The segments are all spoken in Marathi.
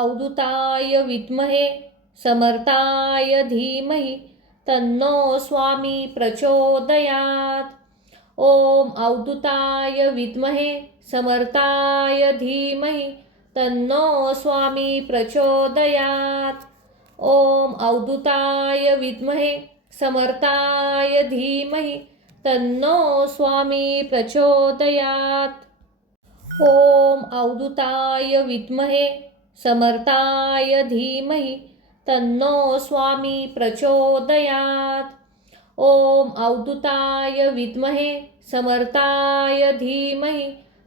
अवधूताय विद्महे समर्थाय धीमहि तन्नो स्वामी प्रचोदयात्। ॐ अवधूताय विद्महे समर्थाय धीमहि तन्नो स्वामी प्रचोदयात्। ॐ अवधूताय विद्महे समर्थाय धीमहि तन्नो स्वामी प्रचोदयात्। ॐ अवधूताय विद्महे समर्थाय धीमहि तन्नो स्वामी प्रचोदयात्। ॐ अवधूताय विद्महे समर्थाय धीमहि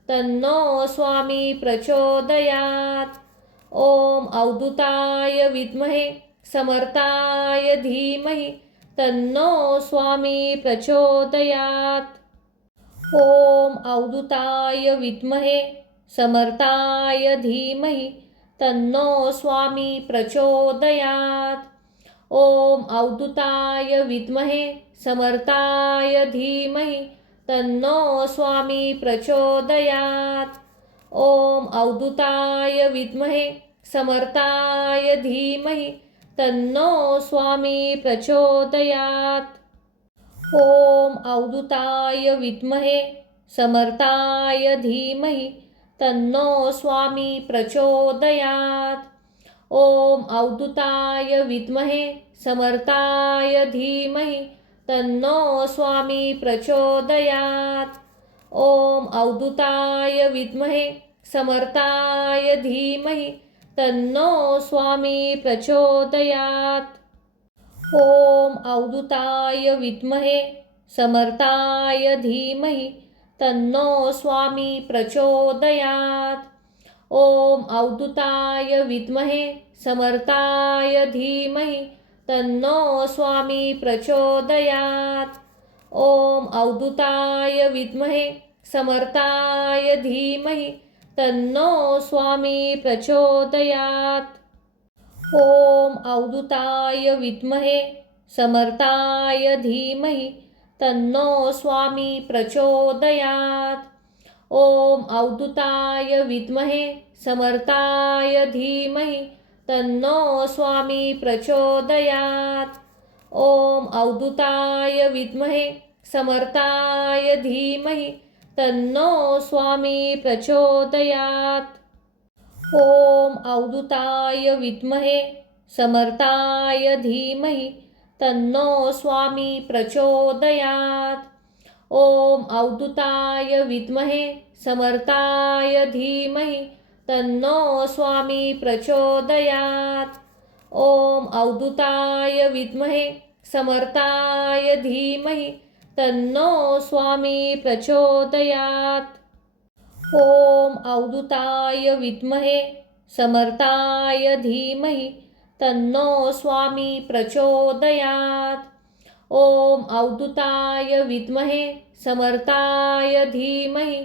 तन्नो स्वामी प्रचोदयात्। ॐ अवधूताय विद्महे समर्थाय धीमहि तन्नो स्वामी प्रचोदयात्। ॐ अवधूताय विद्महे समर्थाय धीमहि तन्नो स्वामी प्रचोदयात्। ॐ अवधूताय विद्महे समर्थाय धीमहि तन्नो स्वामी प्रचोदयात्। ॐ अवधूताय विद्महे समर्थाय धीमहि तन्नो स्वामी प्रचोदयात्। ॐ अवधूताय विद्महे समर्थाय धीमहि तन्नो स्वामी प्रचोदयात्। ॐ अवधूताय विद्महे समर्थाय धीमहि तन्नो स्वामी प्रचोदयात्। ॐ अवधूताय विद्महे समर्थाय धीमहि तन्नो स्वामी प्रचोदयात्। ॐ अवधूताय विद्महे समर्थाय धीमहि तन्नो स्वामी प्रचोदयात्। ॐ अवधूताय विद्महे समर्थाय धीमहि तन्नो स्वामी प्रचोदयात्। ॐ अवधूताय विद्महे समर्थाय धीमहि तन्नो स्वामी प्रचोदयात्। ॐ अवधूताय विद्महे समर्थाय धीमहि तन्नो स्वामी प्रचोदयात्। ॐ अवधूताय विद्महे समर्थाय धीमहि तन्नो स्वामी प्रचोदयात्। ॐ अवधूताय विद्महे समर्थाय धीमहि तन्नो स्वामी प्रचोदयात्। ॐ अवधूताय विद्महे समर्थाय धीमहि तन्नो स्वामी प्रचोदयात्। ॐ अवधूताय विद्महे समर्थाय धीमहि तन्नो स्वामी प्रचोदयात्। ॐ अवधूताय विद्महे समर्थाय धीमहि तन्नो स्वामी प्रचोदयात्। ॐ अवधूताय विद्महे समर्थाय धीमहि तन्नो स्वामी प्रचोदयात्। ॐ अवधूताय विद्महे समर्थाय धीमहि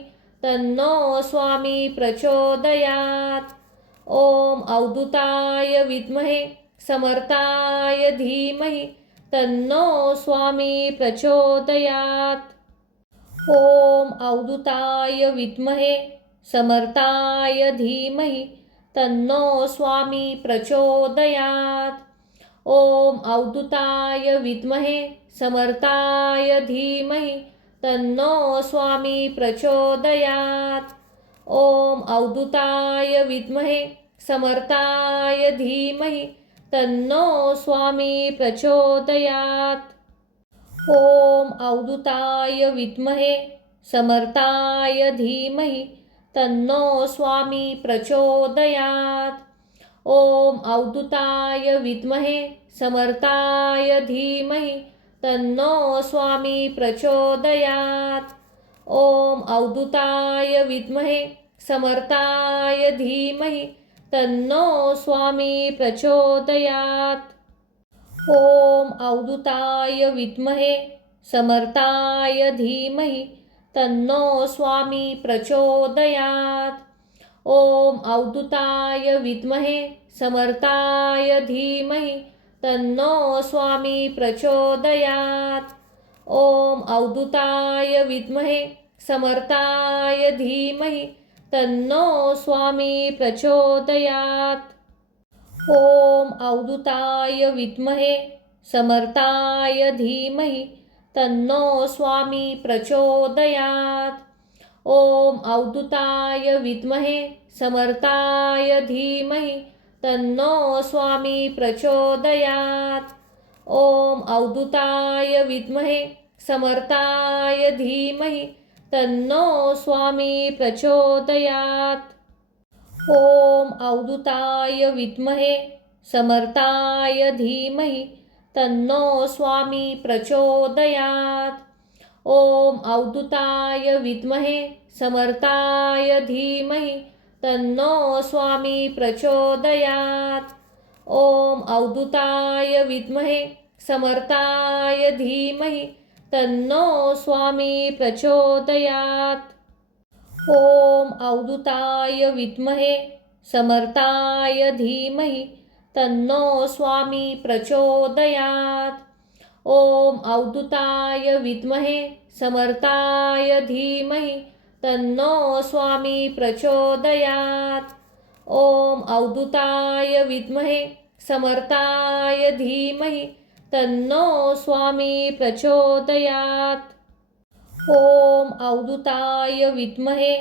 तन्नो स्वामी प्रचोदयात्। ॐ अवधूताय विद्महे समर्थाय धीमहि तन्नो स्वामी प्रचोदयात्। ॐ अवधूताय विद्महे समर्थाय धीमहि तन्नो स्वामी प्रचोदयात्। ॐ अवधूताय विद्महे समर्थाय धीमहि तन्नो स्वामी प्रचोदयात्। ॐ अवधूताय विद्महे समर्थाय धीमहि तन्नो स्वामी प्रचोदयात्। ॐ अवधूताय विद्महे समर्थाय धीमहि तन्नो स्वामी प्रचोदयात्। ॐ अवधूताय विद्महे समर्थाय धीमहि तन्नो स्वामी प्रचोदयात्। ॐ अवधूताय विद्महे समर्थाय धीमहि तन्नो स्वामी प्रचोदयात्। ॐ अवधूताय विद्महे समर्थाय धीमहि तन्नो स्वामी प्रचोदयात्। ॐ अवधूताय विद्महे समर्थाय धीमहि तन्नो स्वामी प्रचोदयात्। ॐ अवधूताय विद्महे समर्थाय धीमहि तन्नो स्वामी प्रचोदयात्। ॐ अवधूताय विद्महे समर्थाय धीमहि तन्नो स्वामी प्रचोदयात्। ॐ अवधूताय विद्महे समर्थाय धीमहि तन्नो स्वामी प्रचोदयात्। ॐ अवधूताय विद्महे समर्थाय धीमहि तन्नो स्वामी प्रचोदयात्। ॐ अवधूताय विद्महे समर्थाय धीमहि तन्नो स्वामी प्रचोदयात्। ॐ अवधूताय विद्महे समर्थाय धीमहि तन्नो स्वामी प्रचोदयात्। ॐ अवधूताय विद्महे समर्थाय धीमहि तन्नो स्वामी प्रचोदयात्। ॐ अवधूताय विद्महे समर्थाय धीमहि तन्नो स्वामी प्रचोदयात्। ॐ अवधूताय विद्महे समर्थाय धीमहि तन्नो स्वामी प्रचोदयात्। ॐ अवधूताय विद्महे समर्थाय धीमहि तन्नो स्वामी प्रचोदयात्। ॐ अवधूताय विद्महे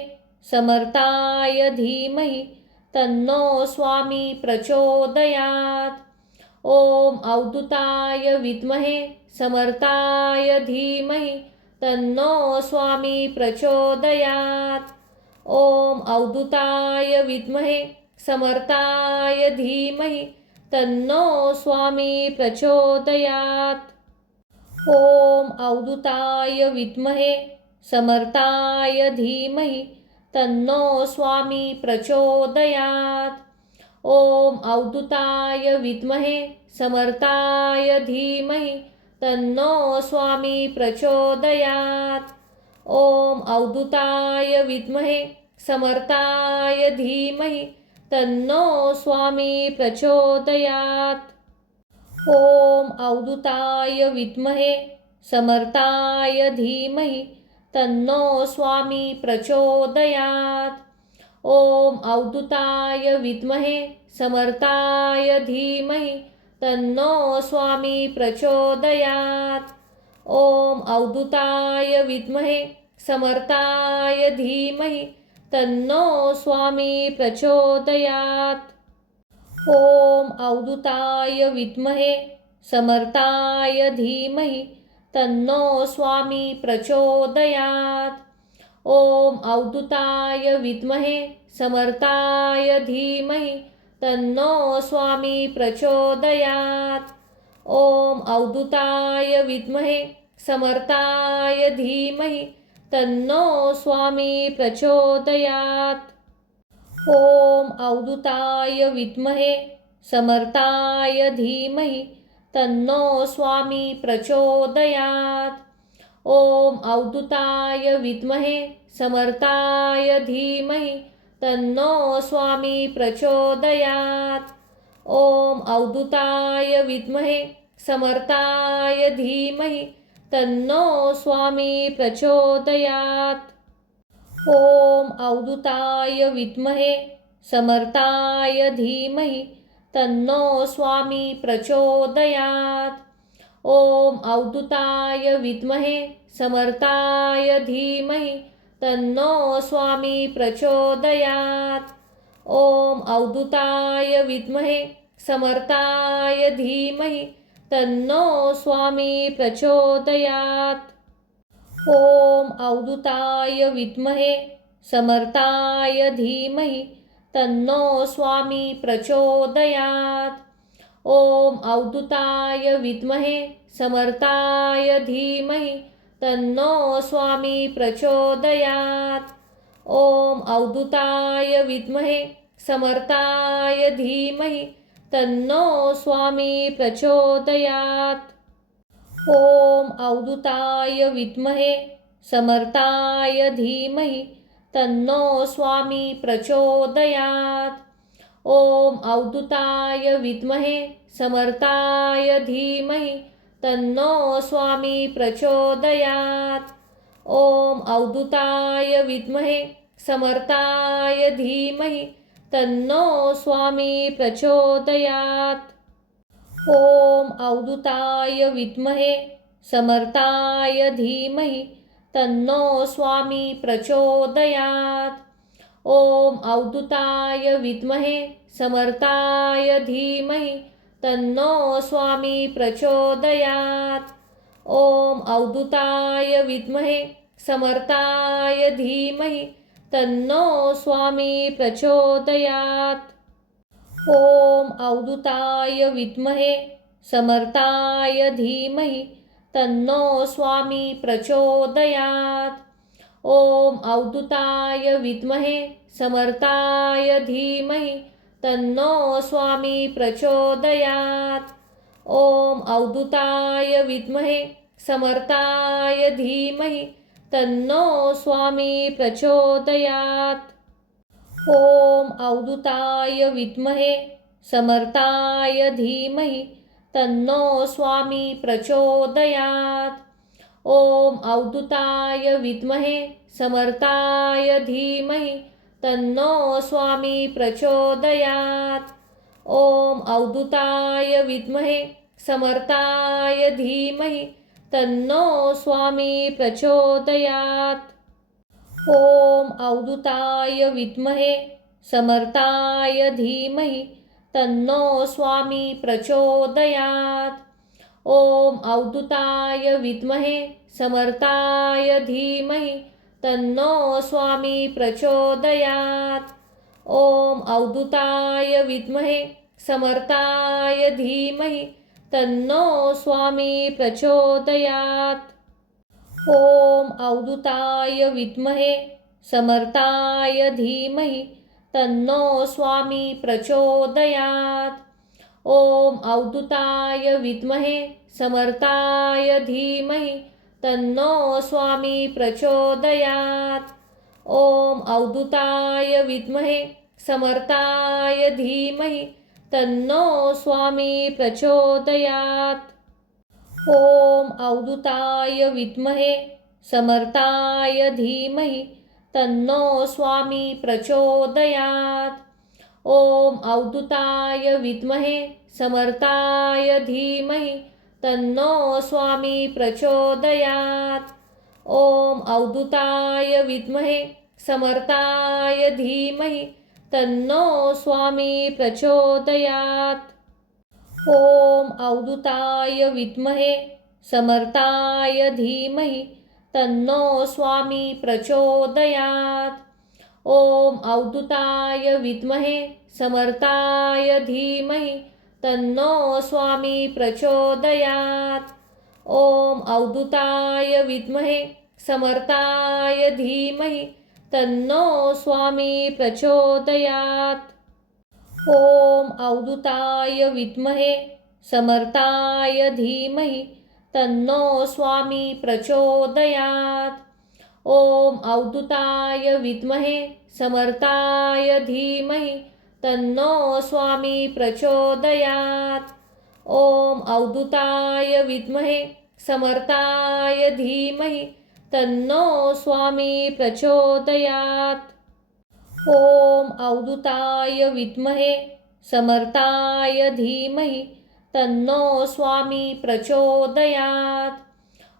समर्थाय धीमहि तन्नो स्वामी प्रचोदयात्। ॐ अवधूताय विद्महे समर्थाय धीमहि तन्नो स्वामी प्रचोदयात्। ॐ अवधूताय विद्महे समर्थाय धीमहि तन्नो स्वामी प्रचोदयात्। ॐ अवधूताय विद्महे समर्थाय धीमहि तन्नो स्वामी प्रचोदयात्। ॐ अवधूताय विद्महे समर्थाय धीमहि तन्नो स्वामी प्रचोदयात्। ॐ अवधूताय विद्महे समर्थाय धीमहि तन्नो स्वामी प्रचोदयात्। ॐ अवधूताय विद्महे समर्थाय धीमहि तन्नो स्वामी प्रचोदयात्। ॐ अवधूताय विद्महे समर्थाय धीमहि तन्नो स्वामी प्रचोदयात्। ॐ अवधूताय विद्महे समर्थाय धीमहि तन्नो स्वामी प्रचोदयात्। ॐ अवधूताय विद्महे समर्थाय धीमहि तन्नो स्वामी प्रचोदयात्। ॐ अवधूताय विद्महे समर्थाय धीमहि तन्नो स्वामी प्रचोदयात्। ॐ अवधूताय विद्महे समर्थाय धीमहि तन्नो स्वामी प्रचोदयात्। ॐ अवधूताय विद्महे समर्थाय धीमहि तन्नो स्वामी प्रचोदयात्। ॐ अवधूताय विद्महे समर्थाय धीमहि तन्नो स्वामी प्रचोदयात्। ॐ अवधूताय विद्महे समर्थाय धीमहि तन्नो स्वामी प्रचोदयात्। ॐ अवधूताय विद्महे समर्थाय धीमहि तन्नो स्वामी प्रचोदयात्। ॐ अवधूताय विद्महे समर्थाय धीमहि तन्नो स्वामी प्रचोदयात्। ॐ अवधूताय विद्महे समर्थाय धीमहि तन्नो स्वामी प्रचोदयात्। ॐ अवधूताय विद्महे समर्थाय धीमहि तन्नो स्वामी प्रचोदयात्। ॐ अवधूताय विद्महे समर्थाय धीमहि तन्नो स्वामी प्रचोदयात्। ॐ अवधूताय विद्महे समर्थाय धीमहि तन्नो स्वामी प्रचोदयात्। ॐ अवधूताय विद्महे समर्थाय धीमहि तन्नो स्वामी प्रचोदयात्। ॐ अवधूताय विद्महे समर्थाय धीमहि तन्नो स्वामी प्रचोदयात्। ॐ अवधूताय विद्महे समर्थाय धीमहि तन्नो स्वामी प्रचोदयात्। ॐ अवधूताय विद्महे समर्थाय धीमहि तन्नो स्वामी प्रचोदयात्। ॐ अवधूताय विद्महे समर्थाय धीमहि तन्नो स्वामी प्रचोदयात्। ॐ अवधूताय विद्महे समर्थाय धीमहि तन्नो स्वामी प्रचोदयात्। ॐ अवधूताय विद्महे समर्थाय धीमहि तन्नो स्वामी प्रचोदयात्। ॐ अवधूताय विद्महे समर्थाय धीमहि तन्नो स्वामी प्रचोदयात्। ॐ अवधूताय विद्महे समर्थाय धीमहि तन्नो स्वामी प्रचोदयात्। ॐ अवधूताय विद्महे समर्थाय धीमहि तन्नो स्वामी प्रचोदयात्। ॐ अवधूताय विद्महे समर्थाय धीमहि तन्नो स्वामी प्रचोदयात्। ॐ अवधूताय विद्महे समर्थाय धीमहि तन्नो स्वामी प्रचोदयात्। ॐ अवधूताय विद्महे समर्थाय धीमहि तन्नो स्वामी प्रचोदयात्। ॐ अवधूताय विद्महे समर्थाय धीमहि तन्नो स्वामी प्रचोदयात्। ॐ अवधूताय विद्महे समर्थाय धीमहि तन्नो स्वामी प्रचोदयात्। ॐ अवधूताय विद्महे समर्थाय धीमहि तन्नो स्वामी प्रचोदयात्। ॐ अवधूताय विद्महे समर्थाय धीमहि तन्नो स्वामी प्रचोदयात्। ॐ अवधूताय विद्महे समर्थाय धीमहि तन्नो स्वामी प्रचोदयात्। ॐ अवधूताय विद्महे समर्थाय धीमहि तन्नो स्वामी प्रचोदयात्। ॐ अवधूताय विद्महे समर्थाय धीमहि तन्नो स्वामी प्रचोदयात्। ॐ अवधूताय विद्महे समर्थाय धीमहि तन्नो स्वामी प्रचोदयात्। ॐ अवधूताय विद्महे समर्थाय धीमहि तन्नो स्वामी प्रचोदयात्। ॐ अवधूताय विद्महे समर्थाय धीमहि तन्नो स्वामी प्रचोदयात्। ॐ अवधूताय विद्महे समर्थाय धीमहि तन्नो स्वामी प्रचोदयात्। ॐ अवधूताय विद्महे समर्थाय धीमहि तन्नो स्वामी प्रचोदयात्। ॐ अवधूताय विद्महे समर्थाय धीमहि तन्नो स्वामी प्रचोदयात्। ॐ अवधूताय विद्महे समर्थाय धीमहि तन्नो स्वामी प्रचोदयात्। ॐ अवधूताय विद्महे समर्थाय धीमहि तन्नो स्वामी प्रचोदयात्।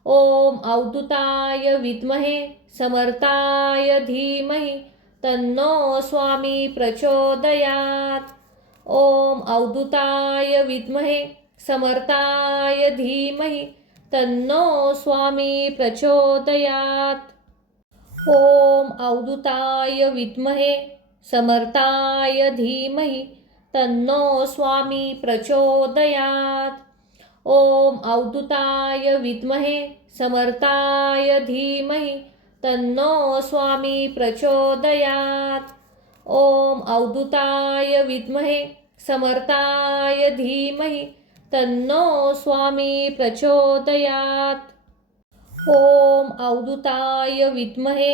ॐ अवधूताय विद्महे समर्थाय धीमहि तन्नो स्वामी प्रचोदयात्। ॐ अवधूताय विद्महे समर्थाय धीमहि तन्नो स्वामी प्रचोदयात्। ॐ अवधूताय विद्महे समर्थाय धीमहि तन्नो स्वामी प्रचोदयात्। ॐ अवधूताय विद्महे समर्थाय धीमहि तन्नो स्वामी प्रचोदयात्। ॐ अवधूताय विद्महे समर्थाय धीमहि तन्नो स्वामी प्रचोदयात्। ॐ अवधूताय विद्महे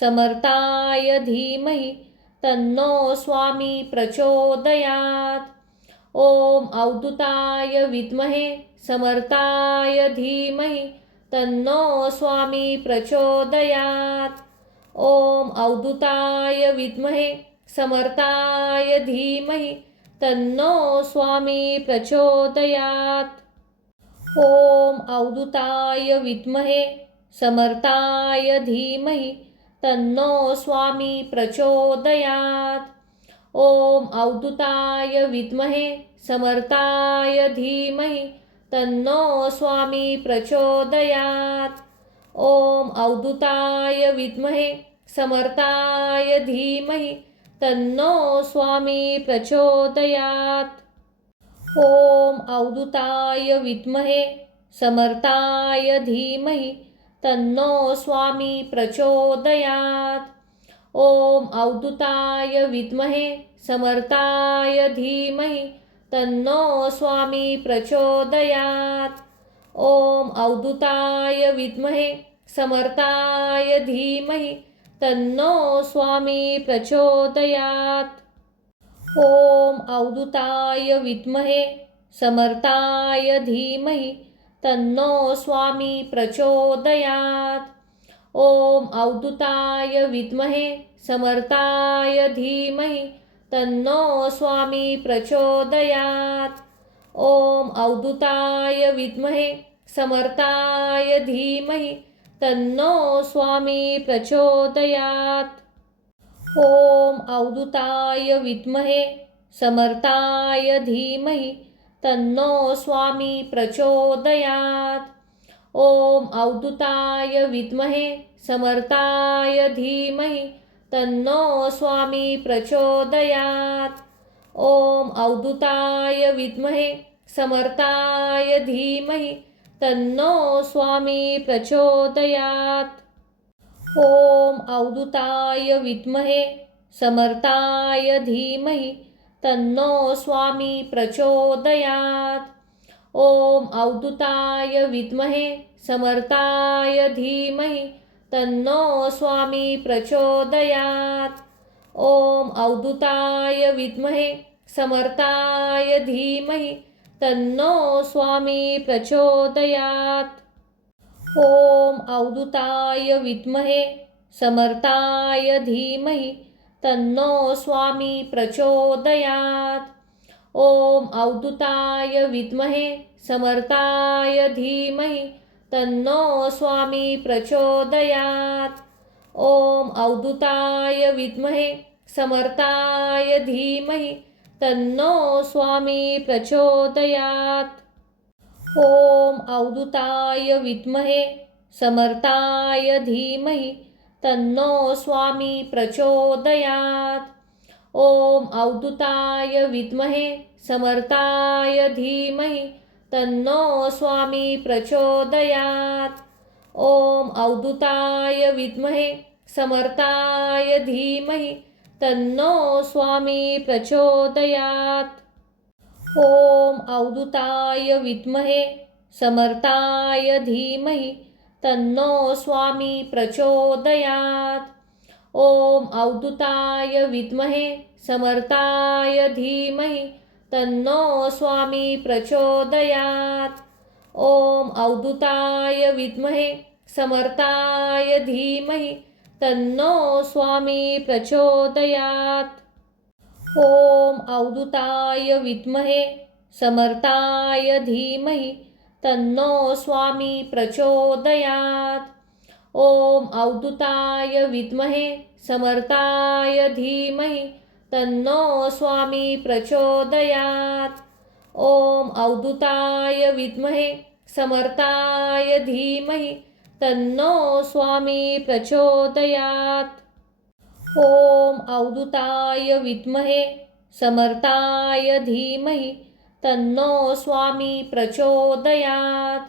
समर्थाय धीमहि तन्नो स्वामी प्रचोदयात्। ॐ अवधूताय विद्महे समर्थाय धीमहि तन्नो स्वामी प्रचोदयात्। ॐ अवधूताय विद्महे समर्थाय धीमहि तन्नो स्वामी प्रचोदयात्। ॐ अवधूताय विद्महे समर्थाय धीमहि तन्नो स्वामी प्रचोदयात्। ॐ अवधूताय विद्महे समर्थाय धीमहि तन्नो स्वामी प्रचोदयात्। ॐ अवधूताय विद्महे समर्थाय धीमहि तन्नो स्वामी प्रचोदयात्। ॐ अवधूताय विद्महे समर्थाय धीमहि तन्नो स्वामी प्रचोदयात्। ॐ अवधूताय विद्महे समर्थाय धीमहि तन्नो स्वामी प्रचोदयात्। ॐ अवधूताय विद्महे समर्थाय धीमहि तन्नो स्वामी प्रचोदयात्। ॐ अवधूताय विद्महे समर्थाय धीमहि तन्नो स्वामी प्रचोदयात्। ॐ अवधूताय विद्महे समर्थाय धीमहि तन्नो स्वामी प्रचोदयात्। ॐ अवधूताय विद्महे समर्थाय धीमहि तन्नो स्वामी प्रचोदयात्। ॐ अवधूताय विद्महे समर्थाय धीमहि तन्नो स्वामी प्रचोदयात्। ॐ अवधूताय विद्महे समर्थाय धीमहि तन्नो स्वामी प्रचोदयात्। ॐ अवधूताय विद्महे समर्थाय धीमहि तन्नो स्वामी प्रचोदयात्। ॐ अवधूताय विद्महे समर्थाय धीमहि तन्नो स्वामी प्रचोदयात्। ॐ अवधूताय विद्महे समर्थाय धीमहि तन्नो स्वामी प्रचोदयात्। ॐ अवधूताय विद्महे समर्थाय धीमहि तन्नो स्वामी प्रचोदयात्। ॐ अवधूताय विद्महे समर्थाय धीमहि तन्नो स्वामी प्रचोदयात्। ॐ अवधूताय विद्महे समर्थाय धीमहि तन्नो स्वामी प्रचोदयात्। ॐ अवधूताय विद्महे समर्थाय धीमहि तन्नो स्वामी प्रचोदयात्। ॐ अवधूताय विद्महे समर्थाय धीमहि तन्नो स्वामी प्रचोदयात्। ॐ अवधूताय विद्महे समर्थाय धीमहि तन्नो स्वामी प्रचोदयात्। ॐ अवधूताय विद्महे समर्थाय धीमहि तन्नो स्वामी प्रचोदयात्। ॐ अवधूताय विद्महे समर्थाय धीमहि तन्नो स्वामी प्रचोदयात्। ॐ अवधूताय विद्महे समर्थाय धीमहि तन्नो स्वामी प्रचोदयात्। ॐ अवधूताय विद्महे समर्थाय धीमहि तन्नो स्वामी प्रचोदयात्। ॐ अवधूताय विद्महे समर्थाय धीमहि तन्नो स्वामी प्रचोदयात्। ॐ अवधूताय विद्महे समर्थाय धीमहि तन्नो स्वामी प्रचोदयात्। ॐ अवधूताय विद्महे समर्थाय धीमहि तन्नो स्वामी प्रचोदयात्। ॐ अवधूताय विद्महे समर्थाय धीमहि तन्नो स्वामी प्रचोदयात्।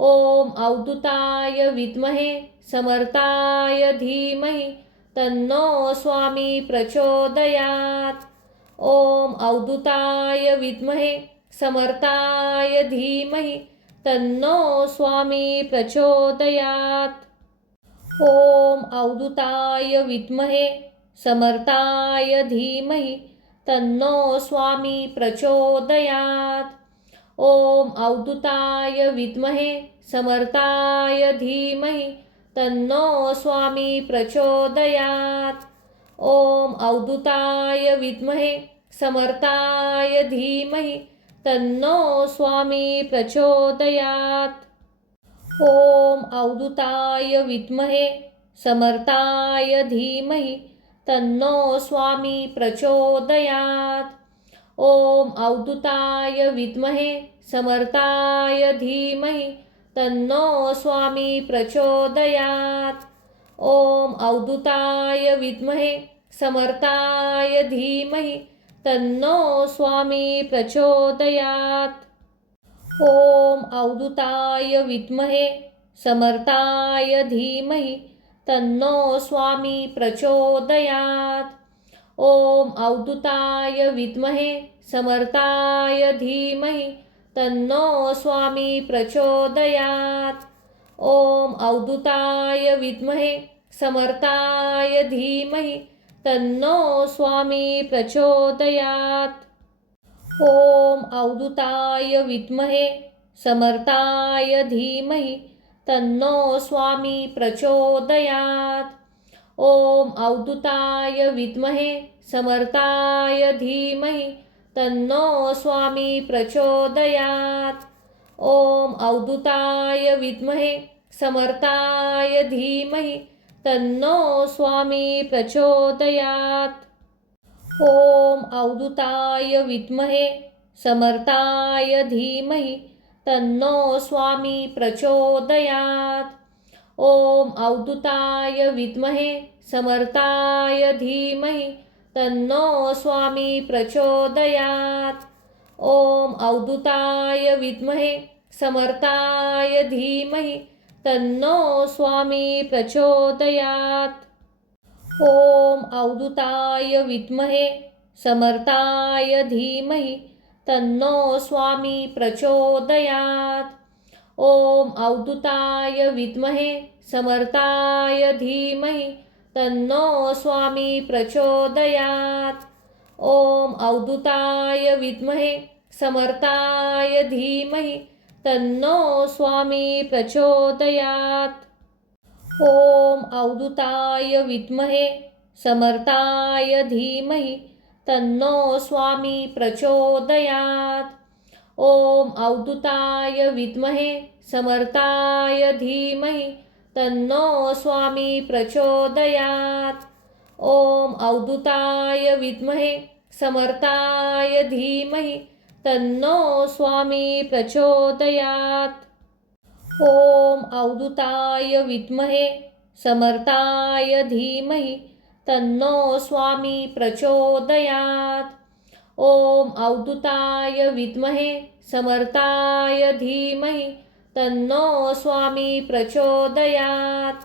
ॐ अवधूताय विद्महे समर्थाय धीमहि तन्नो स्वामी प्रचोदयात्। ॐ अवधूताय विद्महे समर्थाय धीमहि तन्नो स्वामी प्रचोदयात्। ॐ अवधूताय विद्महे समर्थाय धीमहि तन्नो स्वामी प्रचोदयात्। ॐ अवधूताय विद्महे समर्थाय धीमहि तन्नो स्वामी प्रचोदयात्। ॐ अवधूताय विद्महे समर्थाय धीमहि तन्नो स्वामी प्रचोदयात्। ॐ अवधूताय विद्महे समर्थाय धीमहि तन्नो स्वामी प्रचोदयात्। ॐ अवधूताय विद्महे समर्थाय धीमहि तन्नो स्वामी प्रचोदयात्। ॐ अवधूताय विद्महे समर्थाय धीमहि तन्नो स्वामी प्रचोदयात्। ॐ अवधूताय विद्महे समर्थाय धीमहि तन्नो स्वामी प्रचोदयात्। ॐ अवधूताय विद्महे समर्थाय धीमहि तन्नो स्वामी प्रचोदयात्। ॐ अवधूताय विद्महे समर्थाय धीमहि तन्नो स्वामी प्रचोदयात्। ॐ अवधूताय विद्महे समर्थाय धीमहि तन्नो स्वामी प्रचोदयात्। ॐ अवधूताय विद्महे समर्थाय धीमहि तन्नो स्वामी प्रचोदयात्। ॐ अवधूताय विद्महे समर्थाय धीमहि तन्नो स्वामी प्रचोदयात्। ॐ अवधूताय विद्महे समर्थाय धीमहि तन्नो स्वामी प्रचोदयात्। ॐ अवधूताय विद्महे समर्थाय धीमहि तन्नो स्वामी प्रचोदयात्। ॐ अवधूताय विद्महे समर्थाय धीमहि तन्नो स्वामी प्रचोदयात्। ॐ अवधूताय विद्महे समर्थाय धीमहि तन्नो स्वामी प्रचोदयात्। ॐ अवधूताय विद्महे समर्थाय धीमहि तन्नो स्वामी प्रचोदयात्। ॐ अवधूताय विद्महे समर्थाय धीमहि तन्नो स्वामी प्रचोदयात्। ॐ अवधूताय विद्महे समर्थाय धीमहि तन्नो स्वामी प्रचोदयात्। ॐ अवधूताय विद्महे समर्थाय धीमहि तन्नो स्वामी प्रचोदयात्। ॐ अवधूताय विद्महे समर्थाय धीमहि तन्नो स्वामी प्रचोदयात्। ॐ अवधूताय विद्महे समर्थाय धीमहि तन्नो स्वामी प्रचोदयात्। ॐ अवधूताय विद्महे समर्थाय धीमहि तन्नो स्वामी प्रचोदयात्।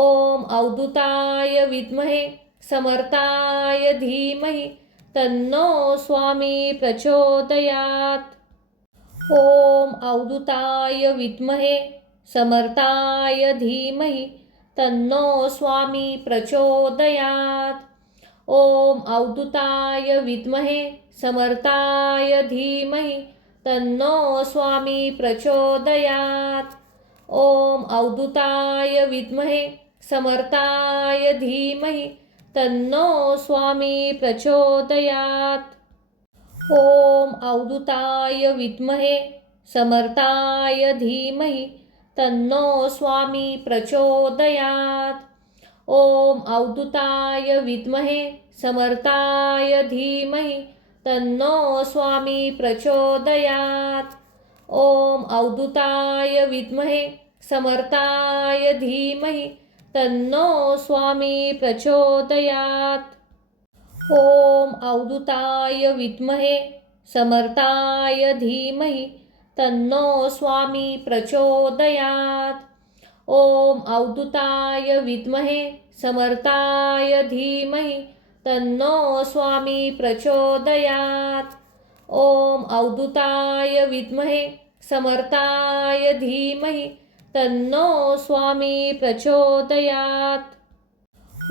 ॐ अवधूताय विद्महे समर्थाय धीमहि तन्नो स्वामी प्रचोदयात्। ॐ अवधूताय विद्महे समर्थाय धीमहि तन्नो स्वामी प्रचोदयात्। ॐ अवधूताय विद्महे समर्थाय धीमहि तन्नो स्वामी प्रचोदयात्। ॐ अवधूताय विद्महे समर्थाय धीमहि तन्नो स्वामी प्रचोदयात्। ॐ अवधूताय विद्महे समर्थाय धीमहि तन्नो स्वामी प्रचोदयात्। ॐ अवधूताय विद्महे समर्थाय धीमहि तन्नो स्वामी प्रचोदयात्। ॐ अवधूताय विद्महे समर्थाय धीमहि तन्नो स्वामी प्रचोदयात्। ॐ अवधूताय विद्महे समर्थाय धीमहि तन्नो स्वामी प्रचोदयात्। ॐ अवधूताय विद्महे समर्थाय धीमहि तन्नो स्वामी प्रचोदयात्। ॐ अवधूताय विद्महे समर्थाय धीमहि तन्नो स्वामी प्रचोदयात्।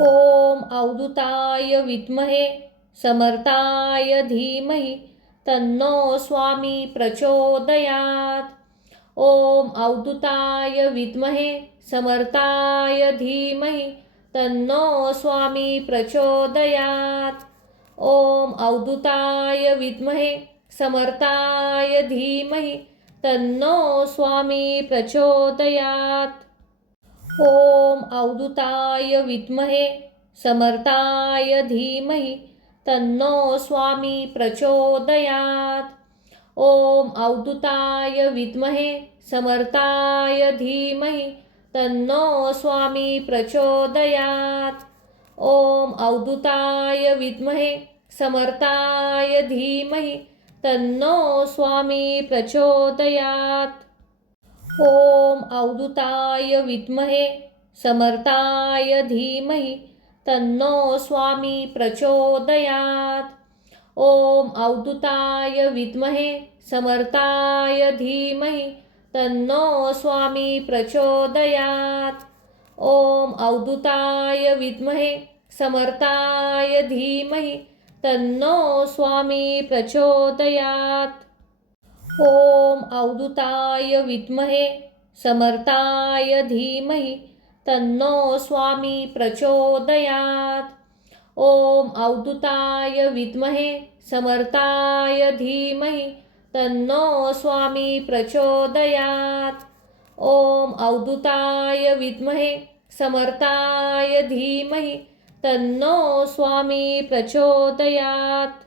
ॐ अवधूताय विद्महे समर्थाय धीमहि तन्नो स्वामी प्रचोदयात्। ॐ अवधूताय विद्महे समर्थाय धीमहि तन्नो स्वामी प्रचोदयात्। ॐ अवधूताय विद्महे समर्थाय धीमहि तन्नो स्वामी प्रचोदयात्। ॐ अवधूताय विद्महे समर्थाय धीमहि तन्नो स्वामी प्रचोदयात्। ॐ अवधूताय विद्महे समर्थाय धीमहि तन्नो स्वामी प्रचोदयात्। ॐ अवधूताय विद्महे समर्थाय धीमहि तन्नो स्वामी प्रचोदयात्। ॐ अवधूताय विद्महे समर्थाय धीमहि तन्नो स्वामी प्रचोदयात्। ॐ अवधूताय विद्महे समर्थाय धीमहि तन्नो स्वामी प्रचोदयात्। ॐ अवधूताय विद्महे समर्थाय धीमहि तन्नो स्वामी प्रचोदयात्। ॐ अवधूताय विद्महे समर्थाय धीमहि तन्नो स्वामी प्रचोदयात्। ॐ अवधूताय विद्महे समर्थाय धीमहि तन्नो स्वामी प्रचोदयात्। ॐ अवधूताय विद्महे समर्थाय धीमहि तन्नो स्वामी प्रचोदयात्।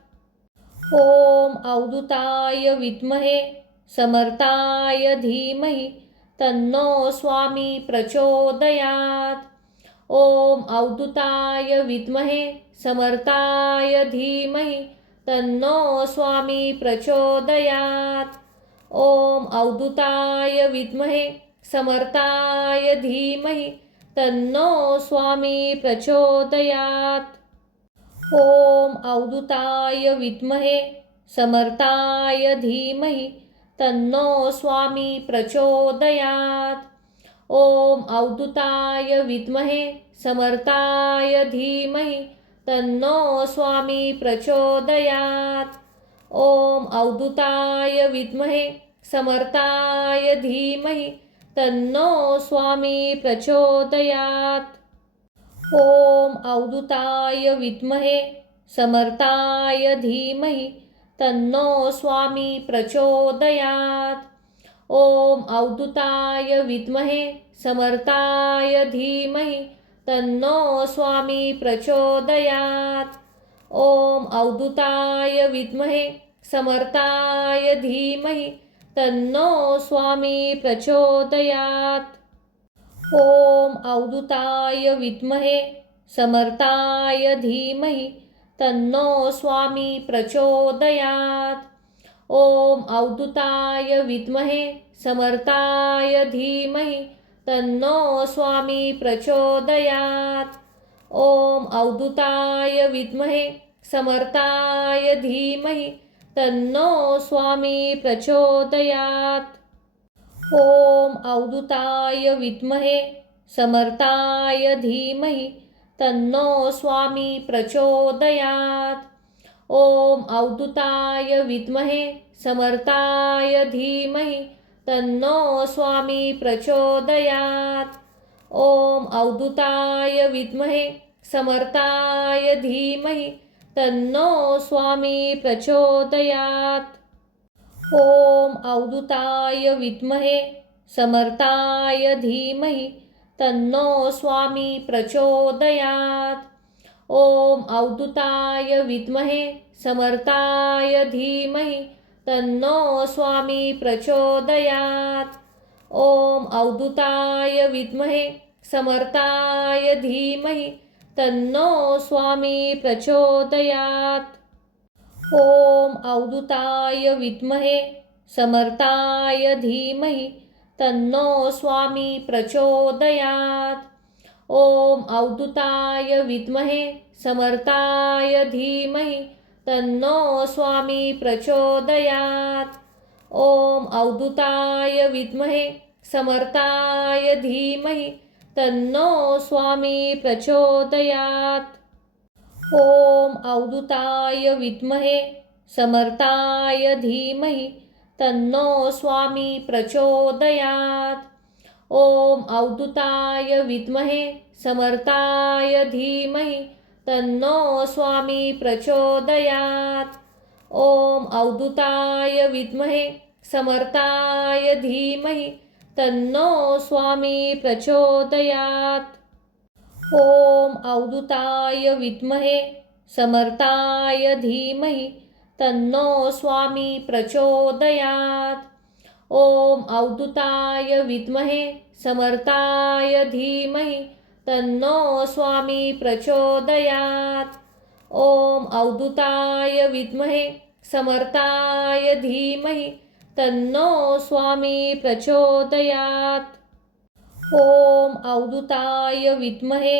ॐ अवधूताय विद्महे समर्थाय धीमहि तन्नो स्वामी प्रचोदयात्। ॐ अवधूताय विद्महे समर्थाय धीमहि तन्नो स्वामी प्रचोदयात्। ॐ अवधूताय विद्महे समर्थाय धीमहि तन्नो स्वामी प्रचोदयात्। ॐ अवधूताय विद्महे समर्थाय धीमहि तन्नो स्वामी प्रचोदयात्। ॐ अवधूताय विद्महे समर्थाय धीमहि तन्नो स्वामी प्रचोदयात्। ॐ अवधूताय विद्महे समर्थाय धीमहि तन्नो स्वामी प्रचोदयात्। ॐ अवधूताय विद्महे समर्थाय धीमहि तन्नो स्वामी प्रचोदयात्। ॐ अवधूताय विद्महे समर्थाय धीमहि तन्नो स्वामी प्रचोदयात्। ॐ अवधूताय विद्महे समर्थाय धीमहि तन्नो स्वामी प्रचोदयात्। ॐ अवधूताय विद्महे समर्थाय धीमहि तन्नो स्वामी प्रचोदयात्। ॐ अवधूताय विद्महे समर्थाय धीमहि तन्नो स्वामी प्रचोदयात्। ॐ अवधूताय विद्महे समर्थाय धीमहि तन्नो स्वामी प्रचोदयात्। ॐ अवधूताय विद्महे समर्थाय धीमहि तन्नो स्वामी प्रचोदयात्। ॐ अवधूताय विद्महे समर्थाय धीमहि तन्नो स्वामी प्रचोदयात्। ॐ अवधूताय विद्महे समर्थाय धीमहि तन्नो स्वामी प्रचोदयात्। ॐ अवधूताय विद्महे समर्थाय धीमहि तन्नो स्वामी प्रचोदयात्। ॐ अवधूताय विद्महे समर्थाय धीमहि तन्नो स्वामी प्रचोदयात्। ॐ अवधूताय विद्महे समर्थाय धीमहि तन्नो स्वामी प्रचोदयात्। ॐ अवधूताय विद्महे समर्थाय धीमहि तन्नो स्वामी प्रचोदयात्। ॐ अवधूताय विद्महे समर्थाय धीमहि तन्नो स्वामी प्रचोदयात्। ॐ अवधूताय विद्महे समर्थाय धीमहि तन्नो स्वामी प्रचोदयात्। ॐ अवधूताय विद्महे समर्थाय धीमहि तन्नो स्वामी प्रचोदयात्। ॐ अवधूताय विद्महे समर्थाय धीमहि तन्नो स्वामी प्रचोदयात्। ॐ अवधूताय विद्महे समर्थाय धीमहि तन्नो स्वामी प्रचोदयात्। ॐ अवधूताय विद्महे समर्थाय धीमहि तन्नो स्वामी प्रचोदयात्। ॐ अवधूताय विद्महे समर्थाय धीमहि तन्नो स्वामी प्रचोदयात्। ॐ अवधूताय विद्महे समर्थाय धीमहि तन्नो स्वामी प्रचोदयात्। ॐ अवधूताय विद्महे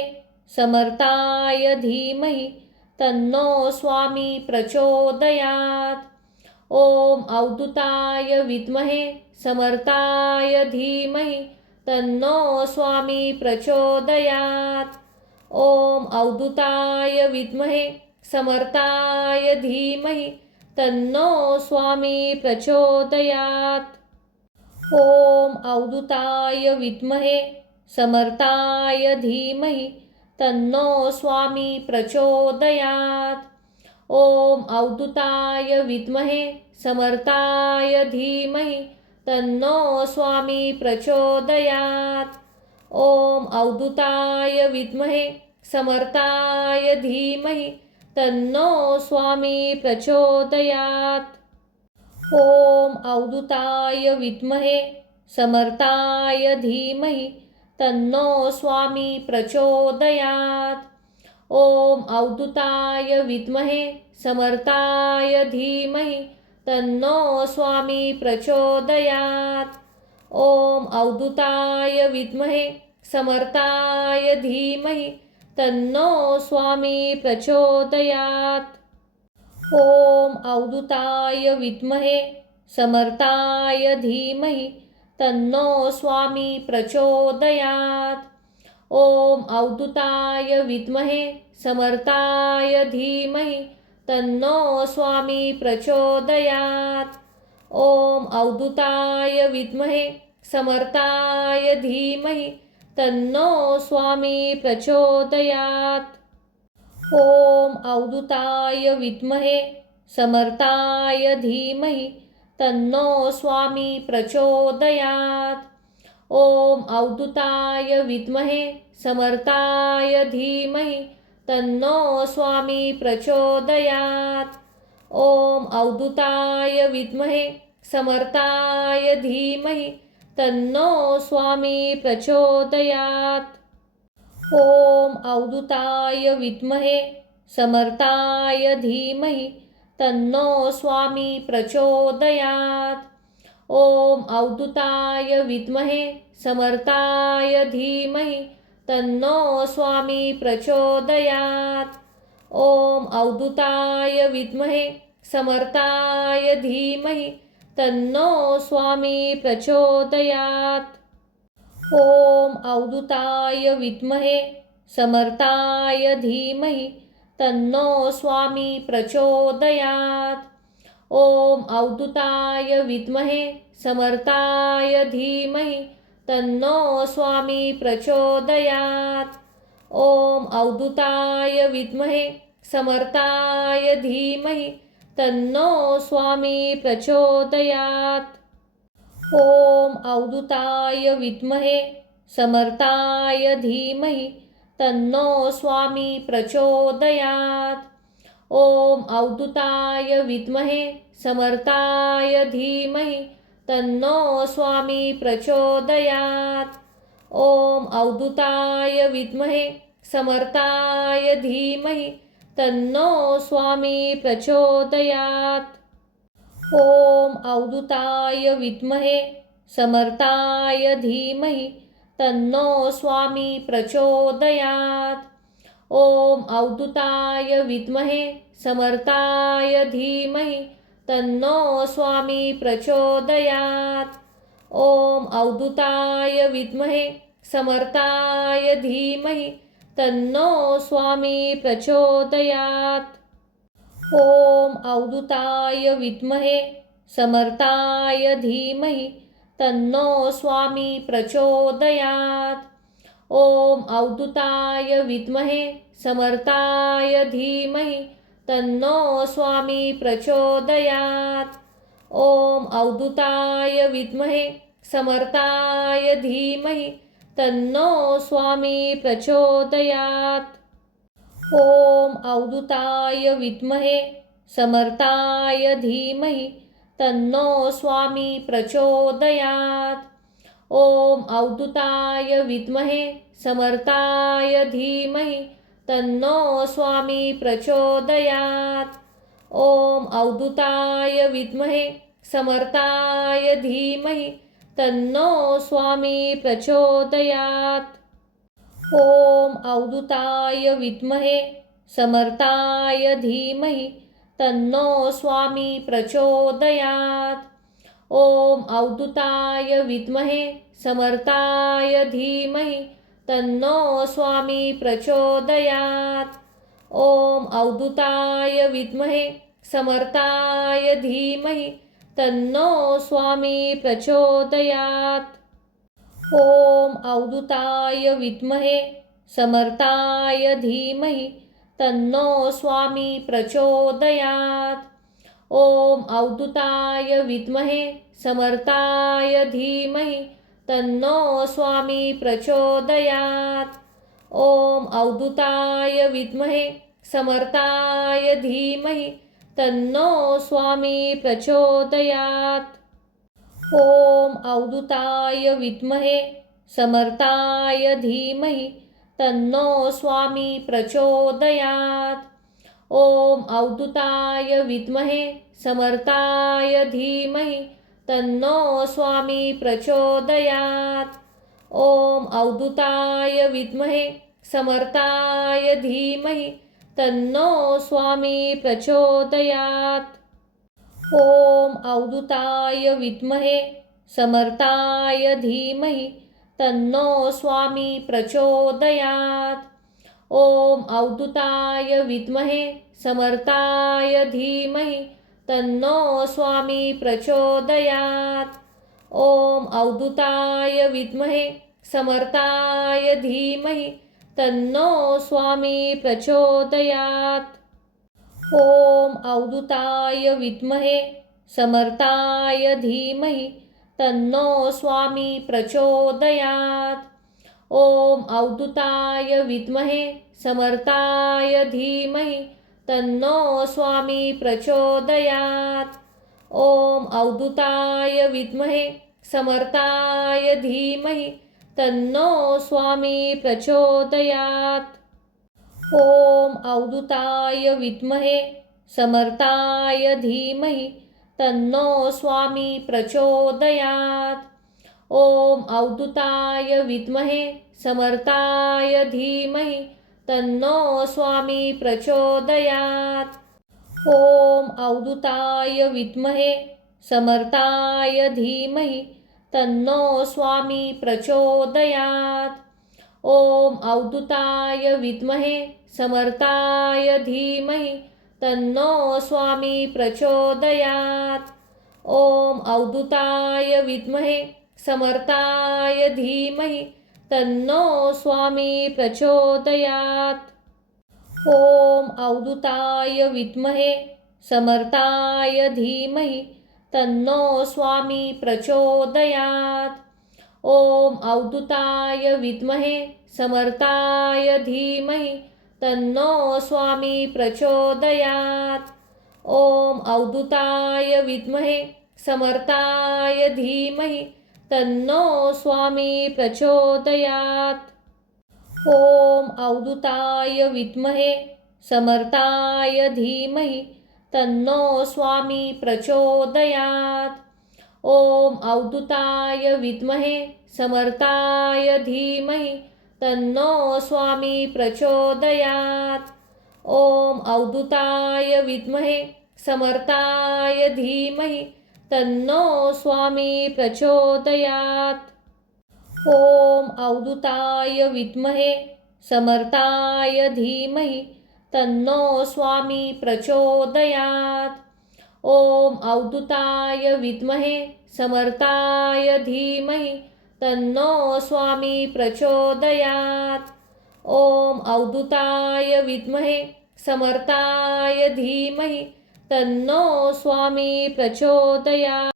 समर्थाय धीमहि तन्नो स्वामी प्रचोदयात्। ॐ अवधूताय विद्महे समर्थाय धीमहि तन्नो स्वामी प्रचोदयात्। ॐ अवधूताय विद्महे समर्थाय धीमहि तन्नो स्वामी प्रचोदयात्। ॐ अवधूताय विद्महे समर्थाय धीमहि तन्नो स्वामी प्रचोदयात्। ॐ अवधूताय विद्महे समर्थाय धीमहि तन्नो स्वामी प्रचोदयात्। ॐ अवधूताय विद्महे समर्थाय धीमहि तन्नो स्वामी प्रचोदयात्। ॐ अवधूताय विद्महे समर्थाय धीमहि तन्नो स्वामी प्रचोदयात्। ॐ अवधूताय विद्महे समर्थाय धीमहि तन्नो स्वामी प्रचोदयात्। ॐ अवधूताय विद्महे समर्थाय धीमहि तन्नो स्वामी प्रचोदयात्। ॐ अवधूताय विद्महे समर्थाय धीमहि तन्नो स्वामी प्रचोदयात्। ॐ अवधूताय विद्महे समर्थाय धीमहि तन्नो स्वामी प्रचोदयात्। ॐ अवधूताय विद्महे समर्थाय धीमहि तन्नो स्वामी प्रचोदयात्। ॐ अवधूताय विद्महे समर्थाय धीमहि तन्नो स्वामी प्रचोदयात्। ॐ अवधूताय विद्महे समर्थाय धीमहि तन्नो स्वामी प्रचोदयात्। ॐ अवधूताय विद्महे समर्थाय धीमहि तन्नो स्वामी प्रचोदयात्। ॐ अवधूताय विद्महे समर्थाय धीमहि तन्नो स्वामी प्रचोदयात्। ॐ अवधूताय विद्महे समर्थाय धीमहि तन्नो स्वामी प्रचोदयात्। ॐ अवधूताय विद्महे समर्थाय धीमहि तन्नो स्वामी प्रचोदयात्। ॐ अवधूताय विद्महे समर्थाय धीमहि तन्नो स्वामी प्रचोदयात्। ॐ अवधूताय विद्महे समर्थाय धीमहि तन्नो स्वामी प्रचोदयात्। ॐ अवधूताय विद्महे समर्थाय धीमहि तन्नो स्वामी प्रचोदयात्। ॐ अवधूताय विद्महे समर्थाय धीमहि तन्नो स्वामी प्रचोदयात्। ॐ अवधूताय विद्महे समर्थाय धीमहि तन्नो स्वामी प्रचोदयात्। ॐ अवधूताय विद्महे समर्थाय धीमहि तन्नो स्वामी प्रचोदयात्। ॐ अवधूताय विद्महे समर्थाय धीमहि तन्नो स्वामी प्रचोदयात्। ॐ अवधूताय विद्महे समर्थाय धीमहि तन्नो स्वामी प्रचोदयात्। ॐ अवधूताय विद्महे समर्थाय धीमहि तन्नो स्वामी प्रचोदयात्। ॐ अवधूताय विद्महे समर्थाय धीमहि तन्नो स्वामी प्रचोदयात्। ॐ अवधूताय विद्महे समर्थाय धीमहि तन्नो स्वामी प्रचोदयात्। ॐ अवधूताय विद्महे समर्थाय धीमहि तन्नो स्वामी प्रचोदयात्। ॐ अवधूताय विद्महे समर्थाय धीमहि तन्नो स्वामी प्रचोदयात्। ॐ अवधूताय विद्महे समर्थाय धीमहि तन्नो स्वामी प्रचोदयात्। ॐ अवधूताय विद्महे समर्थाय धीमहि तन्नो स्वामी प्रचोदयात्। ॐ अवधूताय विद्महे समर्थाय धीमहि तन्नो स्वामी प्रचोदयात्। ॐ अवधूताय विद्महे समर्थाय धीमहि तन्नो स्वामी प्रचोदयात्। ॐ अवधूताय विद्महे समर्थाय धीमहि तन्नो स्वामी प्रचोदयात्। ॐ अवधूताय विद्महे समर्थाय धीमहि तन्नो स्वामी प्रचोदयात्। ॐ अवधूताय विद्महे समर्थाय धीमहि तन्नो स्वामी प्रचोदयात्। ॐ अवधूताय विद्महे समर्थाय धीमहि तन्नो स्वामी प्रचोदयात्। ॐ अवधूताय विद्महे समर्थाय धीमहि तन्नो स्वामी प्रचोदयात्। ॐ अवधूताय विद्महे समर्थाय धीमहि तन्नो स्वामी प्रचोदयात्। ॐ अवधूताय विद्महे समर्थाय धीमहि तन्नो स्वामी प्रचोदयात्। ॐ अवधूताय विद्महे समर्थाय धीमहि तन्नो स्वामी प्रचोदयात्। ॐ अवधूताय विद्महे समर्थाय धीमहि तन्नो स्वामी प्रचोदयात्। ॐ अवधूताय विद्महे समर्थाय धीमहि तन्नो स्वामी प्रचोदयात्। ॐ अवधूताय विद्महे समर्थाय धीमहि तन्नो स्वामी प्रचोदयात्। ॐ अवधूताय विद्महे समर्थाय धीमहि तन्नो स्वामी प्रचोदयात्। ॐ अवधूताय विद्महे समर्थाय धीमहि तन्नो स्वामी प्रचोदयात्। ॐ अवधूताय विद्महे समर्थाय धीमहि तन्नो स्वामी प्रचोदयात्। ॐ अवधूताय विद्महे समर्थाय धीमहि तन्नो स्वामी प्रचोदयात्। ॐ अवधूताय विद्महे समर्थाय धीमहि तन्नो स्वामी प्रचोदयात्। ॐ अवधूताय विद्महे समर्थाय धीमहि तन्नो स्वामी प्रचोदयात्। ॐ अवधूताय विद्महे समर्थाय धीमहि तन्नो स्वामी प्रचोदयात्। ॐ अवधूताय विद्महे समर्थाय धीमहि तन्नो स्वामी प्रचोदयात्। ॐ अवधूताय विद्महे समर्थाय धीमहि तन्नो स्वामी प्रचोदयात्। ॐ अवधूताय विद्महे समर्थाय धीमहि तन्नो स्वामी प्रचोदयात्। ॐ अवधूताय विद्महे समर्थाय धीमहि तन्नो स्वामी प्रचोदयात्। ॐ अवधूताय विद्महे समर्थाय धीमहि तन्नो स्वामी प्रचोदयात्। ॐ अवधूताय विद्महे समर्थाय धीमहि तन्नो स्वामी प्रचोदयात्। ॐ अवधूताय विद्महे समर्थाय धीमहि तन्नो स्वामी प्रचोदयात्। ॐ अवधूताय विद्महे समर्थाय धीमहि तन्नो स्वामी प्रचोदयात्. ओम अवधूताय विद्महे समर्थाय धीमहि तन्नो स्वामी प्रचोदयात्.